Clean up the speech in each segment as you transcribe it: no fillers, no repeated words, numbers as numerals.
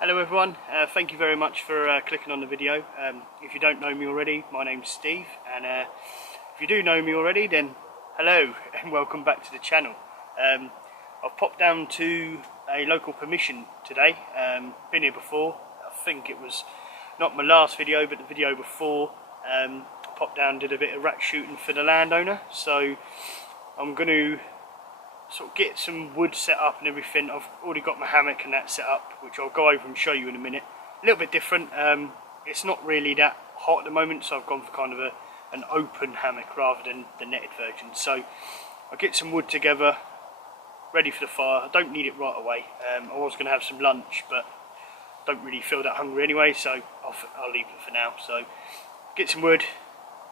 Hello everyone, thank you very much for clicking on the video. If you don't know me already, my name's Steve, and if you do know me already, then hello and welcome back to the channel. I've popped down to a local permission today. Been here before. I think it was not my last video but the video before. Popped down, did a bit of rat shooting for the landowner, so I'm going to sort of get some wood set up and everything. I've already got my hammock and that set up, which I'll go over and show you in a minute. A little bit different. It's not really that hot at the moment, so I've gone for kind of an open hammock rather than the netted version. So I'll get some wood together, ready for the fire. I don't need it right away. I was going to have some lunch, but don't really feel that hungry anyway, so I'll leave it for now. So get some wood,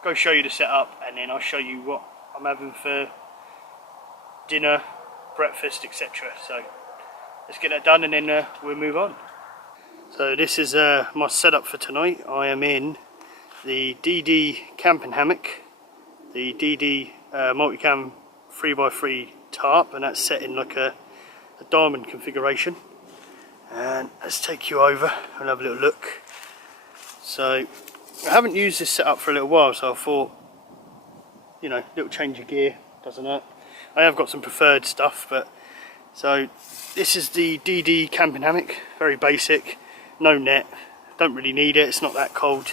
go show you the setup, and then I'll show you what I'm having for dinner, breakfast, etc. So let's get that done and then we'll move on. So this is my setup for tonight. I am in the DD camping hammock, the DD multicam 3x3 tarp, and that's set in like a diamond configuration. And let's take you over and have a little look. So I haven't used this setup for a little while, so I thought, you know, little change of gear doesn't hurt. I have got some preferred stuff, but so this is the DD camping hammock, very basic, no net, don't really need it, it's not that cold.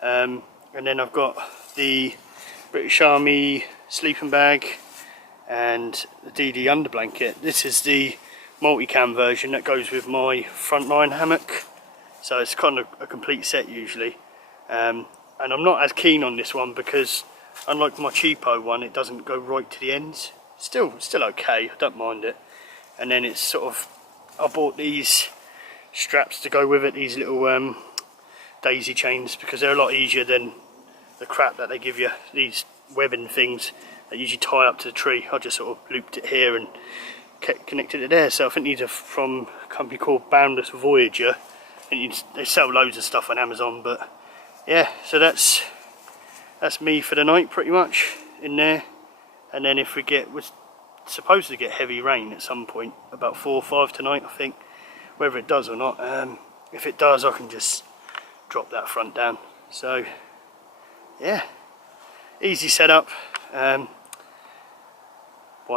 And then I've got the British Army sleeping bag and the DD under blanket. This is the multicam version that goes with my frontline hammock, so it's kind of a complete set usually. And I'm not as keen on this one because unlike my cheapo one, it doesn't go right to the ends. Still okay, I don't mind it. And then it's sort of, I bought these straps to go with it, these little daisy chains, because they're a lot easier than the crap that they give you, these webbing things that usually tie up to the tree. I just sort of looped it here and connected it there. So I think these are from a company called Boundless Voyager, and they sell loads of stuff on Amazon. But yeah, so that's me for the night pretty much in there. And then if we're supposed to get heavy rain at some point, about 4 or 5 tonight I think, whether it does or not. If it does, I can just drop that front down. So yeah, easy setup, why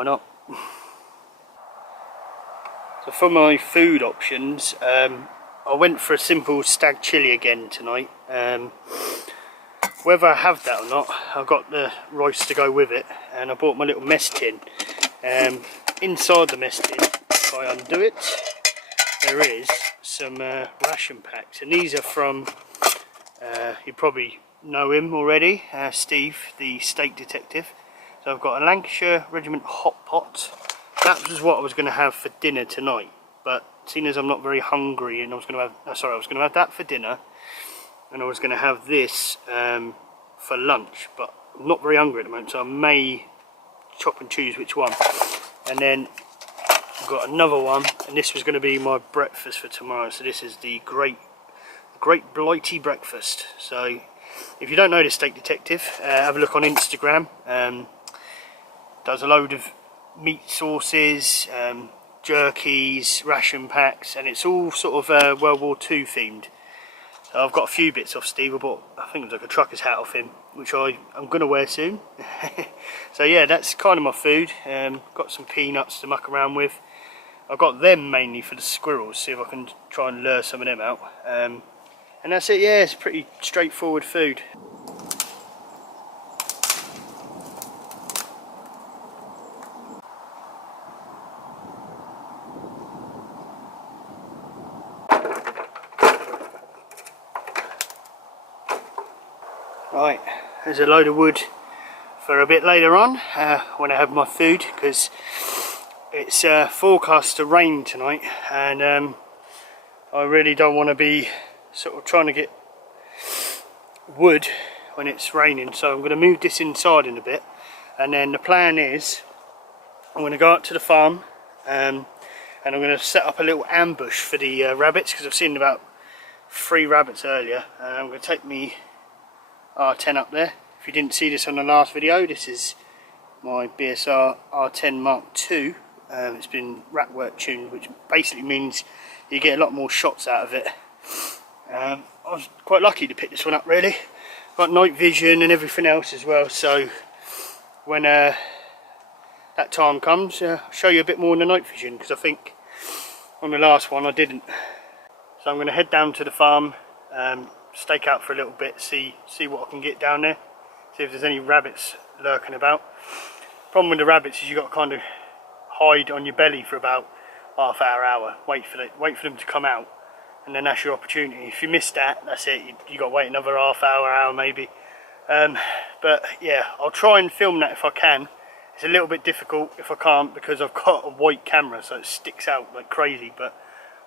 not. So for my food options, I went for a simple stag chilli again tonight. Whether I have that or not, I've got the rice to go with it, and I bought my little mess tin. Inside the mess tin, if I undo it, there is some ration packs, and these are from, you probably know him already, Steve, the steak detective. So I've got a Lancashire Regiment hot pot. That was what I was going to have for dinner tonight, but seeing as I'm not very hungry, and I was going to have that for dinner, and I was going to have this for lunch, but I'm not very hungry at the moment, so I may chop and choose which one. And then I've got another one, and this was going to be my breakfast for tomorrow. So this is the Great Blighty Breakfast. So if you don't know the Steak Detective, have a look on Instagram. Does a load of meat sauces, jerkies, ration packs, and it's all sort of World War II themed. I've got a few bits off Steve. I bought, I think it was like a trucker's hat off him, which I'm going to wear soon. So yeah, that's kind of my food. Got some peanuts to muck around with. I've got them mainly for the squirrels, see if I can try and lure some of them out. And that's it, yeah, it's pretty straightforward food. Right, there's a load of wood for a bit later on when I have my food, because it's forecast to rain tonight, and I really don't want to be sort of trying to get wood when it's raining. So I'm going to move this inside in a bit, and then the plan is I'm going to go up to the farm and I'm going to set up a little ambush for the rabbits, because I've seen about 3 rabbits earlier. I'm going to take me R10 up there. If you didn't see this on the last video, this is my BSR R10 Mark II. It's been rat work tuned, which basically means you get a lot more shots out of it. I was quite lucky to pick this one up, really. Got night vision and everything else as well, so when that time comes, I'll show you a bit more in the night vision, because I think on the last one I didn't. So I'm going to head down to the farm, stake out for a little bit, see what I can get down there, see if there's any rabbits lurking about. Problem with the rabbits is you've got to kind of hide on your belly for about half hour, wait for them to come out, and then that's your opportunity. If you miss that, that's it, you got to wait another half hour maybe. But yeah, I'll try and film that if I can. It's a little bit difficult if I can't, because I've got a white camera, so it sticks out like crazy, but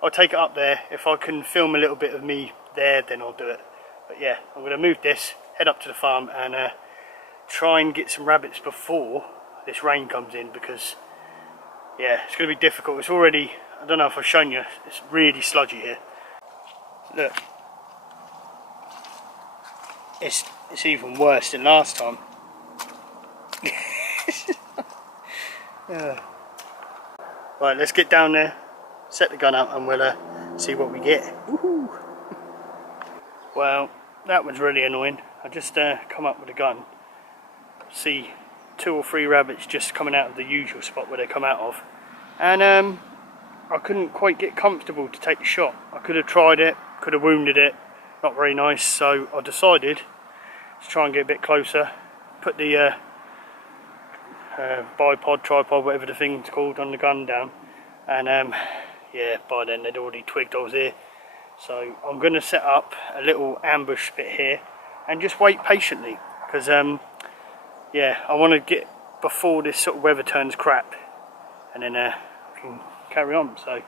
I'll take it up there. If I can film a little bit of me there, then I'll do it. But yeah, I'm going to move this, head up to the farm, and try and get some rabbits before this rain comes in, because yeah, it's going to be difficult. It's already, I don't know if I've shown you, it's really sludgy here. Look, it's even worse than last time. Right, let's get down there, set the gun up, and we'll see what we get. Woohoo! Well, that was really annoying. I just come up with a gun, see 2 or 3 rabbits just coming out of the usual spot where they come out of, and I couldn't quite get comfortable to take the shot. I could have tried it, could have wounded it, not very nice, so I decided to try and get a bit closer, put the bipod, tripod, whatever the thing's called, on the gun down, and yeah, by then they'd already twigged I was here. So I'm going to set up a little ambush bit here and just wait patiently, because yeah, I want to get before this sort of weather turns crap, and then I can carry on. So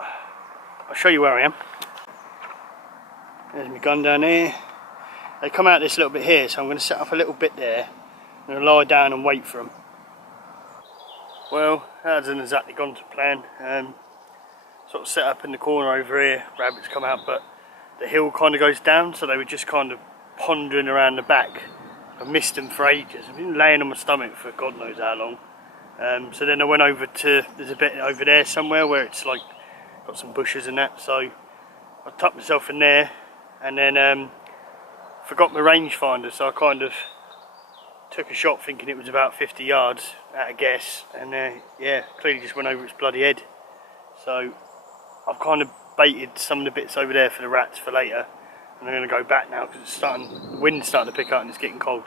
I'll show you where I am. There's my gun down there. They come out this little bit here, so I'm going to set up a little bit there. I'm going to lie down and wait for them. Well, that hasn't exactly gone to plan. Sort of set up in the corner over here, rabbits come out, but the hill kind of goes down, so they were just kind of pondering around the back. I missed them for ages. I've been laying on my stomach for God knows how long. So then I went over to, there's a bit over there somewhere where it's like got some bushes and that, so I tucked myself in there, and then forgot my rangefinder, so I kind of took a shot thinking it was about 50 yards at a guess, and yeah, clearly just went over its bloody head. So I've kind of baited some of the bits over there for the rats for later, and I'm going to go back now because it's starting, the wind's starting to pick up and it's getting cold.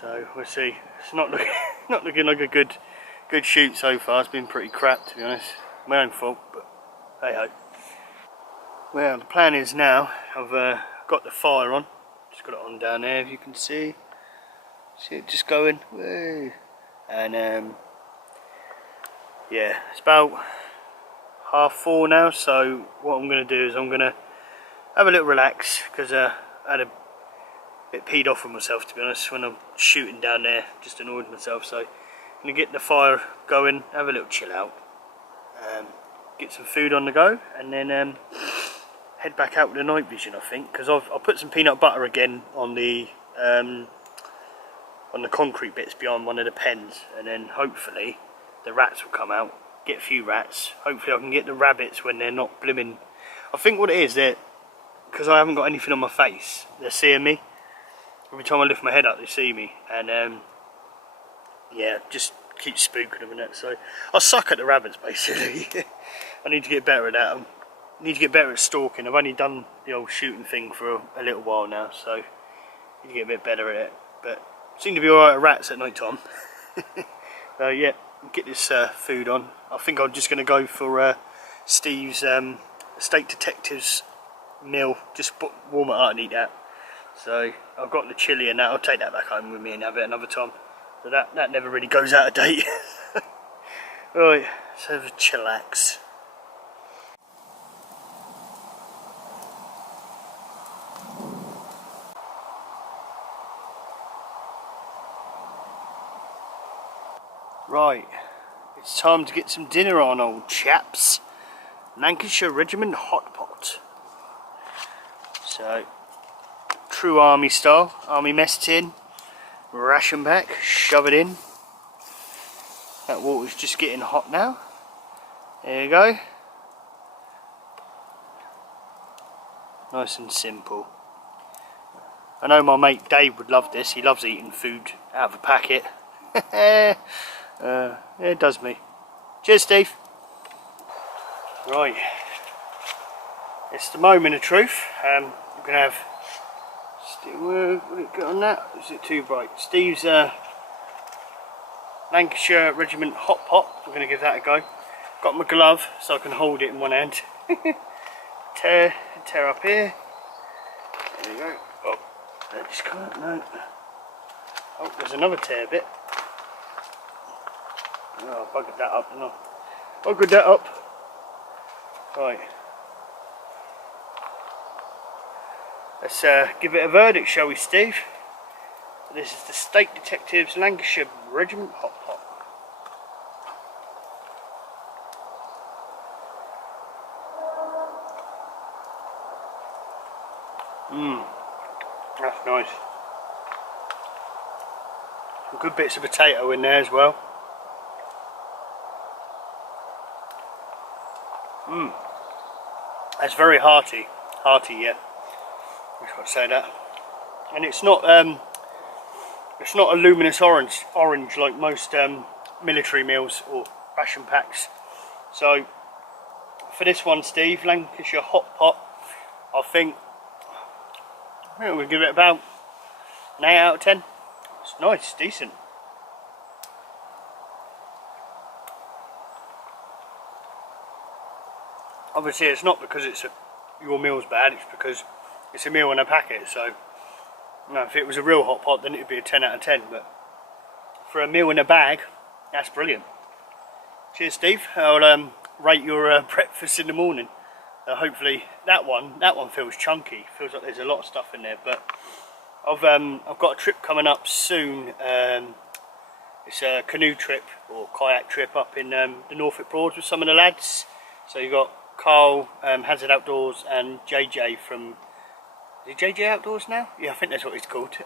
So we'll see. It's not looking like a good shoot so far. It's been pretty crap, to be honest. My own fault, but hey ho. Well, the plan is now I've got the fire on. Just got it on down there, if you can see. See it just going. Woo. And yeah, it's about 4:30 now, so what I'm going to do is I'm going to have a little relax, because I had a bit peed off with myself, to be honest, when I'm shooting down there. Just annoyed myself, so I'm going to get the fire going, have a little chill out, get some food on the go, and then head back out with the night vision, I think, because I've put some peanut butter again on the concrete bits behind one of the pens, and then hopefully the rats will come out. Get a few rats. Hopefully I can get the rabbits when they're not blimming. I think what it is, that because I haven't got anything on my face, they're seeing me. Every time I lift my head up, they see me, and yeah, just keep spooking them and that. So I suck at the rabbits, basically. I need to get better at that. I need to get better at stalking. I've only done the old shooting thing for a little while now, so I need to get a bit better at it. But seem to be alright at rats at night time. So yeah, get this food on. I think I'm just going to go for Steve's Estate Detectives meal. Just warm it up and eat that. So I've got the chilli and that. I'll take that back home with me and have it another time. So that never really goes out of date. Right, let's have a chillax. Right, it's time to get some dinner on, old chaps. Lancashire Regiment hot pot. So, true army style, army mess tin, ration back, shove it in. That water's just getting hot now. There you go. Nice and simple. I know my mate Dave would love this. He loves eating food out of a packet. It does me. Cheers, Steve. Right. It's the moment of truth. We're going to have... Will it get on that? Is it too bright? Steve's Lancashire Regiment Hot Pot. We're going to give that a go. Got my glove so I can hold it in one hand. tear up here. There you go. Oh, that just can't. No. Oh, there's another tear bit. Oh, I buggered that up, didn't I? Buggered that up. Right. Let's give it a verdict, shall we, Steve? This is the State Detectives Lancashire Regiment Hot Pot. That's nice. Some good bits of potato in there as well. That's very hearty. Hearty, yeah. I've got to say that. And it's not a luminous orange like most military meals or ration packs. So for this one, Steve, Lancashire Hot Pot, I think we'll give it about an 8 out of 10. It's nice, decent. Obviously it's not because your meal's bad, it's because it's a meal in a packet. So no, if it was a real hot pot then it would be a 10 out of 10, but for a meal in a bag, that's brilliant. Cheers, Steve. I'll rate your breakfast in the morning. Hopefully that one feels chunky. Feels like there's a lot of stuff in there. But I've got a trip coming up soon. It's a canoe trip or kayak trip up in the Norfolk Broads with some of the lads. So you've got Carl, Hazard Outdoors, and JJ from... Is it JJ Outdoors now? Yeah, I think that's what it's called.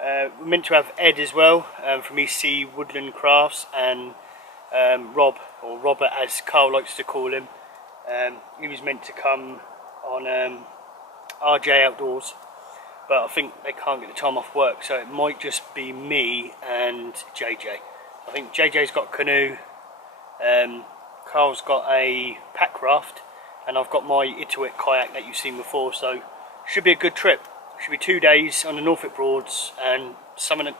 We're meant to have Ed as well from EC Woodland Crafts, and Rob, or Robert as Carl likes to call him. He was meant to come on RJ Outdoors, but I think they can't get the time off work, so it might just be me and JJ. I think JJ's got a canoe, Carl's got a pack raft, and I've got my Ituit kayak that you've seen before, so should be a good trip. Should be 2 days on the Norfolk Broads and something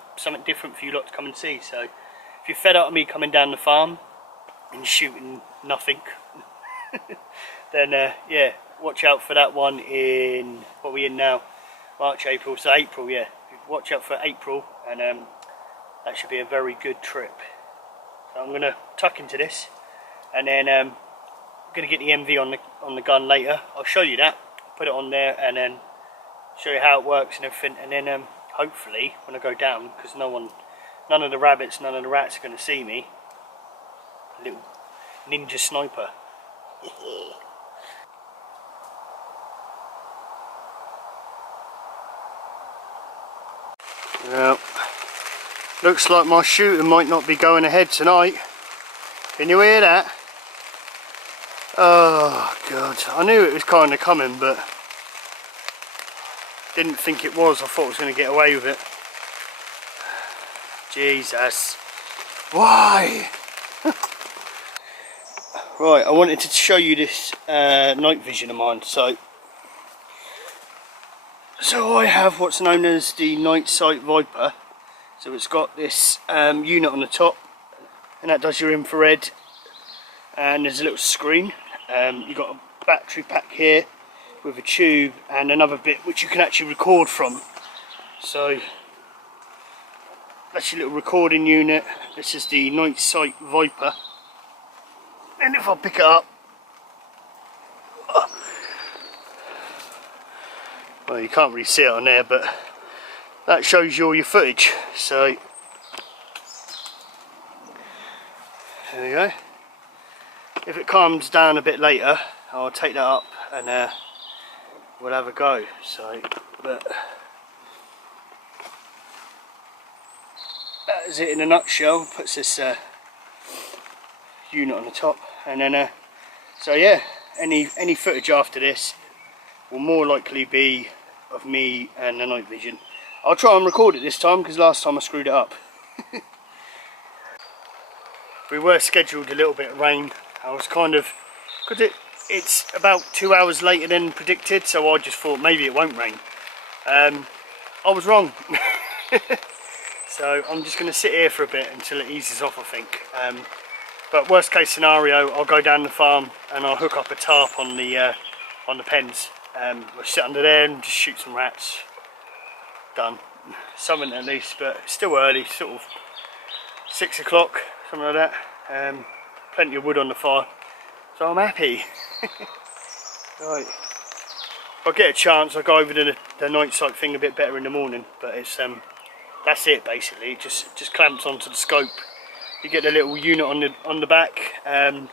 different for you lot to come and see. So if you're fed up of me coming down the farm and shooting nothing, then yeah, watch out for that one in, what are we in now? March, April, so April, yeah. Watch out for April, and that should be a very good trip. So I'm going to tuck into this, and then I'm going to get the MV on the gun later. I'll show you that, put it on there, and then show you how it works and everything, and then hopefully when I go down, because none of the rabbits, none of the rats are going to see me, a little ninja sniper. Well, looks like my shooting might not be going ahead tonight. Can you hear that? Oh God, I knew it was kind of coming, but didn't think it was. I thought I was going to get away with it. Jesus, why? Right, I wanted to show you this night vision of mine. So I have what's known as the Night Sight Viper. So it's got this unit on the top, and that does your infrared, and there's a little screen. You've got a battery pack here with a tube and another bit which you can actually record from. So that's your little recording unit. This is the Night Sight Viper, and if I pick it up, well, you can't really see it on there, but that shows you all your footage. So there you go. If it calms down a bit later, I'll take that up and we'll have a go. So, but that is it in a nutshell. Puts this unit on the top, and then so yeah, any footage after this will more likely be of me and the night vision. I'll try and record it this time because last time I screwed it up. We were scheduled a little bit of rain. I was kind of, because it's about 2 hours later than predicted, so I just thought maybe it won't rain. I was wrong. So I'm just going to sit here for a bit until it eases off, I think. But worst case scenario, I'll go down the farm and I'll hook up a tarp on the pens. We'll sit under there and just shoot some rats. Done. Something at least, but it's still early, sort of 6 o'clock, something like that. Plenty of wood on the fire, so I'm happy. Right. If I get a chance, I'll go over to the night sight thing a bit better in the morning, but it's that's it basically. It just clamps onto the scope. You get the little unit on the back, and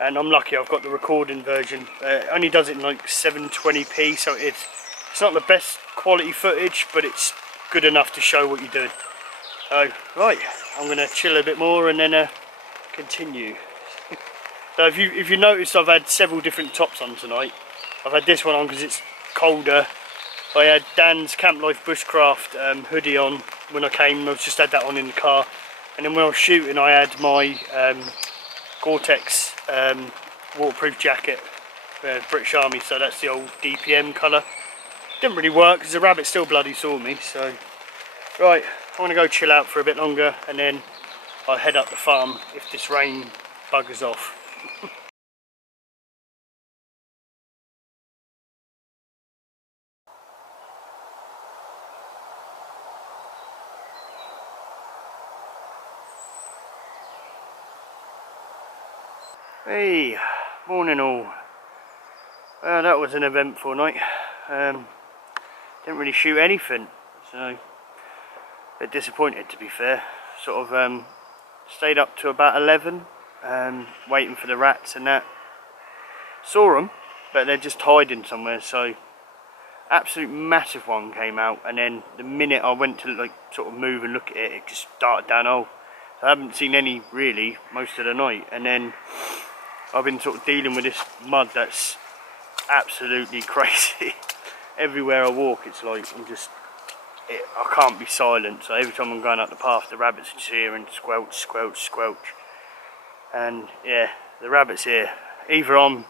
I'm lucky I've got the recording version. It only does it in like 720p, so it's not the best quality footage, but it's good enough to show what you're doing. So right, I'm going to chill a bit more and then continue. So if you noticed, I've had several different tops on tonight. I've had this one on because it's colder. I had Dan's Camp Life Bushcraft hoodie on when I came. I just had that on in the car, and then when I was shooting I had my Gore-Tex waterproof jacket, British Army, so that's the old DPM colour. Didn't really work because the rabbit still bloody saw me. So right, I want to go chill out for a bit longer and then I'll head up the farm if this rain buggers off. Hey, morning all. Well, that was an eventful night. Didn't really shoot anything, so a bit disappointed to be fair. Sort of stayed up to about 11, waiting for the rats and that. Saw them, but they're just hiding somewhere. So absolute massive one came out, and then the minute I went to like sort of move and look at it, it just darted down hole. So I haven't seen any really most of the night, and then I've been sort of dealing with this mud that's absolutely crazy. Everywhere I walk, it's like I can't be silent. So every time I'm going up the path, the rabbits are just here and squelch, squelch, squelch. And yeah, the rabbits here. Either I'm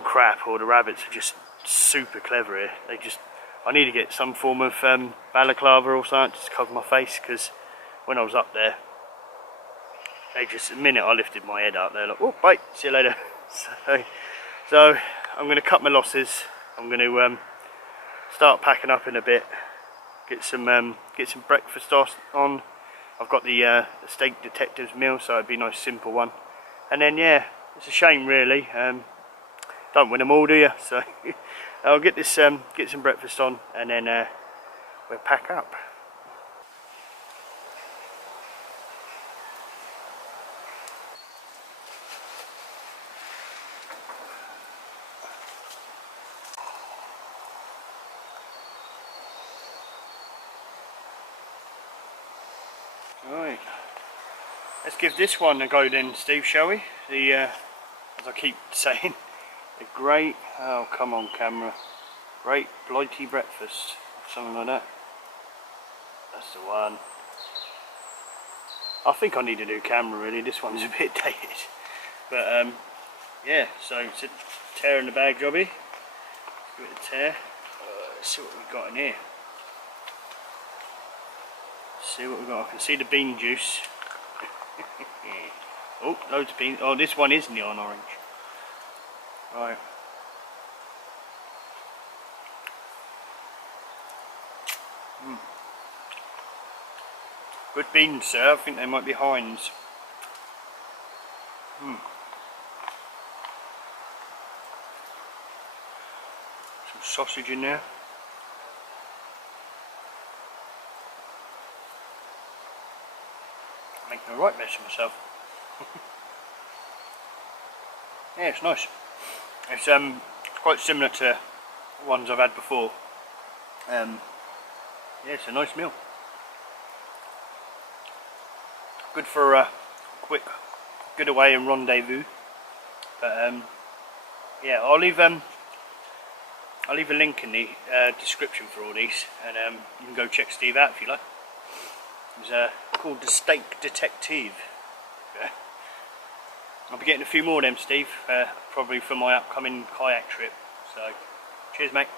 crap or the rabbits are just super clever here. I need to get some form of balaclava or something just to cover my face, because when I was up there, the minute I lifted my head up, they're like, oh, bye, see you later. So I'm going to cut my losses. I'm going to start packing up in a bit, get some breakfast on. I've got the steak detective's meal, so it'd be a nice simple one. And then yeah, it's a shame really. Don't win them all, do you? So I'll get some breakfast on, and then we'll pack up. Right, let's give this one a go then, Steve, shall we? As I keep saying, the great, oh come on camera, great blighty breakfast, something like that. That's the one. I think I need a new camera really, this one's a bit dated. But yeah, so it's a tear in the bag jobby. Give it a tear. Let's see what we've got in here. See what we've got. I can see the bean juice. Oh, loads of beans. Oh, this one is neon orange. Right. Good beans, sir. I think they might be Heinz. Some sausage in there. Making a right mess of myself. Yeah, it's nice. It's quite similar to ones I've had before. Yeah, it's a nice meal. Good for a quick getaway and rendezvous. But yeah, I'll leave I'll leave a link in the description for all these, and you can go check Steve out if you like. He's called the Steak Detective. Yeah. I'll be getting a few more of them, Steve, probably for my upcoming kayak trip. So, cheers, mate.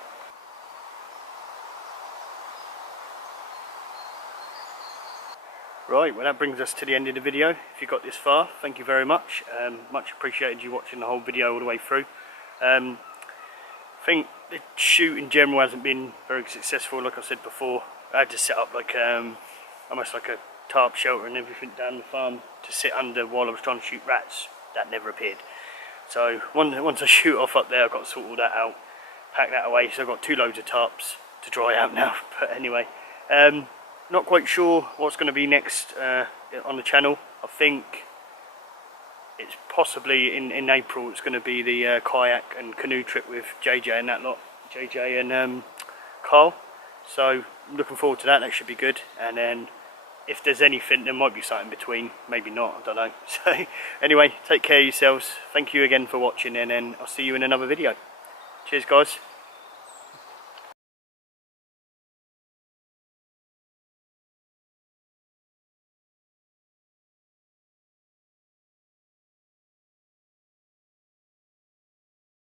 Right, well that brings us to the end of the video. If you got this far, thank you very much. Much appreciated you watching the whole video all the way through. I think the shoot in general hasn't been very successful. Like I said before, I had to set up like almost like a tarp shelter and everything down the farm to sit under while I was trying to shoot rats. That never appeared. So once I shoot off up there, I've got to sort all that out, pack that away. So I've got 2 loads of tarps to dry out now. But anyway, not quite sure what's going to be next on the channel. I think it's possibly in April. It's going to be the kayak and canoe trip with JJ and that lot, JJ and Carl. So I'm looking forward to that. That should be good. And then if there's anything, there might be something between. Maybe not. I don't know. So anyway, take care of yourselves. Thank you again for watching, and then I'll see you in another video. Cheers, guys.